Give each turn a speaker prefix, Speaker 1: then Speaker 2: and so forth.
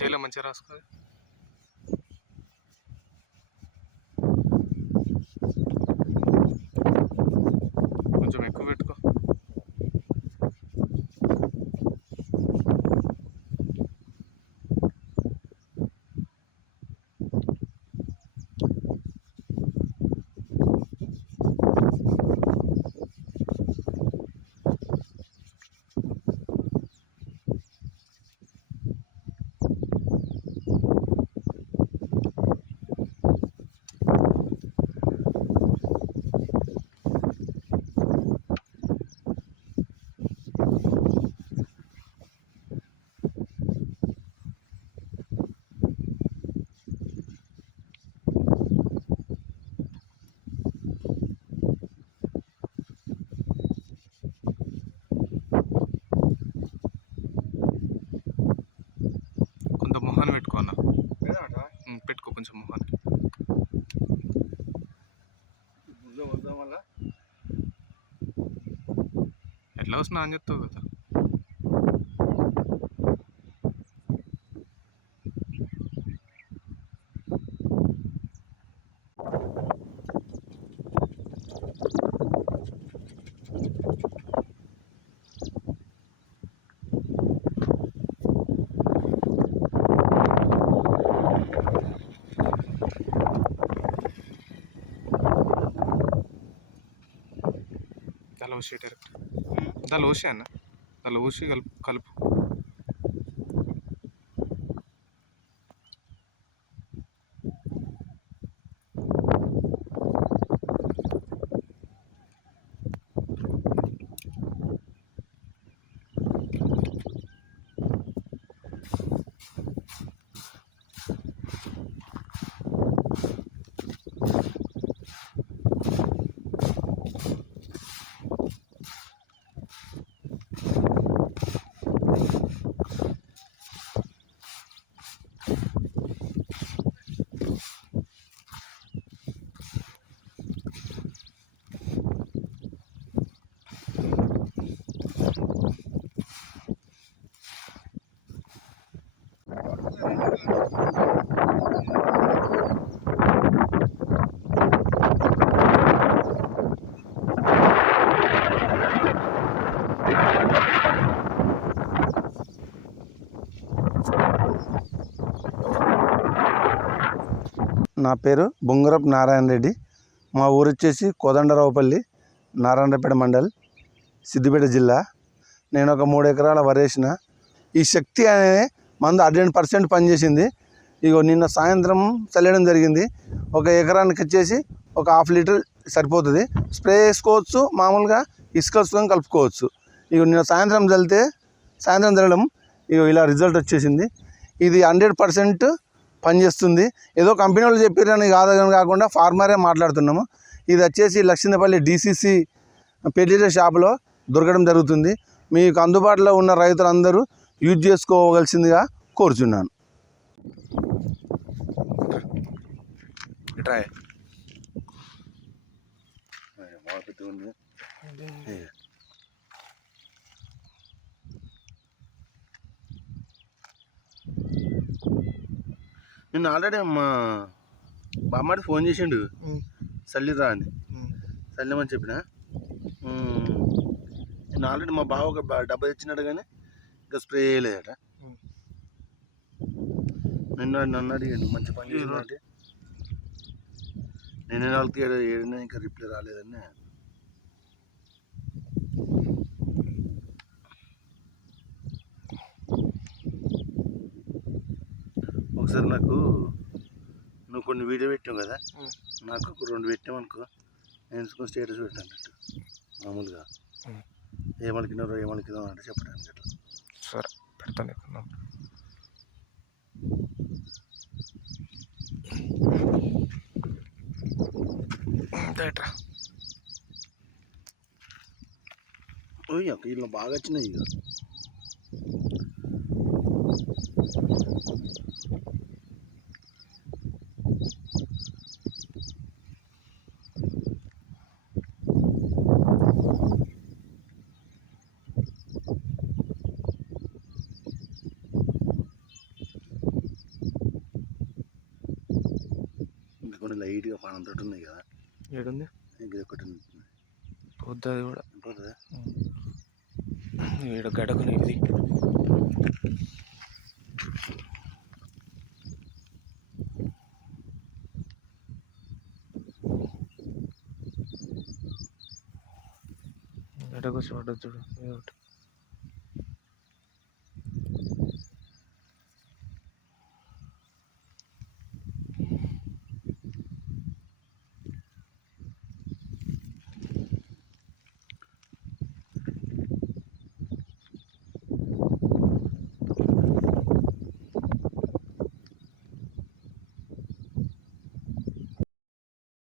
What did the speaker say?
Speaker 1: చేలో మంచిగా రాసుకో ఎట్లా వస్తున్నా అని చెప్తావు కదా దాని ఊసి డైరెక్ట్ దాని ఊసి అన్న? దాని ఊసి కలుపు కలుపు
Speaker 2: నా పేరు బొంగరపు నారాయణ రెడ్డి. మా ఊరు వచ్చేసి కోదండరావుపల్లి నారాయణపేట మండల్ సిద్దిపేట జిల్లా. నేను ఒక మూడు ఎకరాల వరేసిన. ఈ శక్తి అనే మందు హండ్రెడ్ పర్సెంట్ పనిచేసింది. ఇగో నిన్న సాయంత్రం చల్లడం జరిగింది. ఒక ఎకరానికి వచ్చేసి ఒక హాఫ్ లీటర్ సరిపోతుంది. స్ప్రే చేసుకోవచ్చు మామూలుగా ఇసుకతో కలుపుకోవచ్చు. ఇగో నిన్న సాయంత్రం చల్లితే సాయంత్రం చల్లడం ఇగో ఇలా రిజల్ట్ వచ్చేసింది. ఇది హండ్రెడ్ పర్సెంట్ పనిచేస్తుంది. ఏదో కంపెనీ వాళ్ళు చెప్పారని కాదని కాకుండా ఫార్మరే మాట్లాడుతున్నాము. ఇది వచ్చేసి లక్ష్మీపల్లి డీసీసీ పెట్రోల్ షాప్లో దొరకడం జరుగుతుంది. మీకు అందుబాటులో ఉన్న రైతులందరూ యూజ్ చేసుకోవలసిందిగా కోరుచున్నాను. ట్రై. నిన్న ఆల్రెడీ మా బామ్మడి ఫోన్ చేసిండు. చల్లిరా అని. చల్లమని చెప్పిన? నేను ఆల్రెడీ మా బావ ఒక డబ్బా తెచ్చినాడు కానీ ఇంకా స్ప్రే చేయలేదట. నిన్న నన్ను అడిగాడు మంచి పని నేను వాళ్ళకి ఏడు ఏడినా ఇంకా రిప్లై రాలేదని. ఒకసారి నాకు నువ్వు కొన్ని వీడియో పెట్టావు కదా? నాకు రెండు పెట్టామనుకో నేను స్టేటస్ పెట్టాను మామూలుగా. ఏమలికినారో ఏమలికినారో అంటే చెప్పడానికి అట్లా.
Speaker 1: సరే పెడతాను.
Speaker 2: ఓయ్ అక్క వీళ్ళు బాగా వచ్చినాయి ఇక కొన్ని లైట్గా పానం తోటి ఉన్నాయి కదా.
Speaker 1: ఏడుంది?
Speaker 2: ఇది ఒకటి ఉంది.
Speaker 1: అది కూడా.
Speaker 2: పోతుందా?
Speaker 1: ఈడ గడకుని ఇది గడకు చూడదు చూడు ఇది ఒకటి.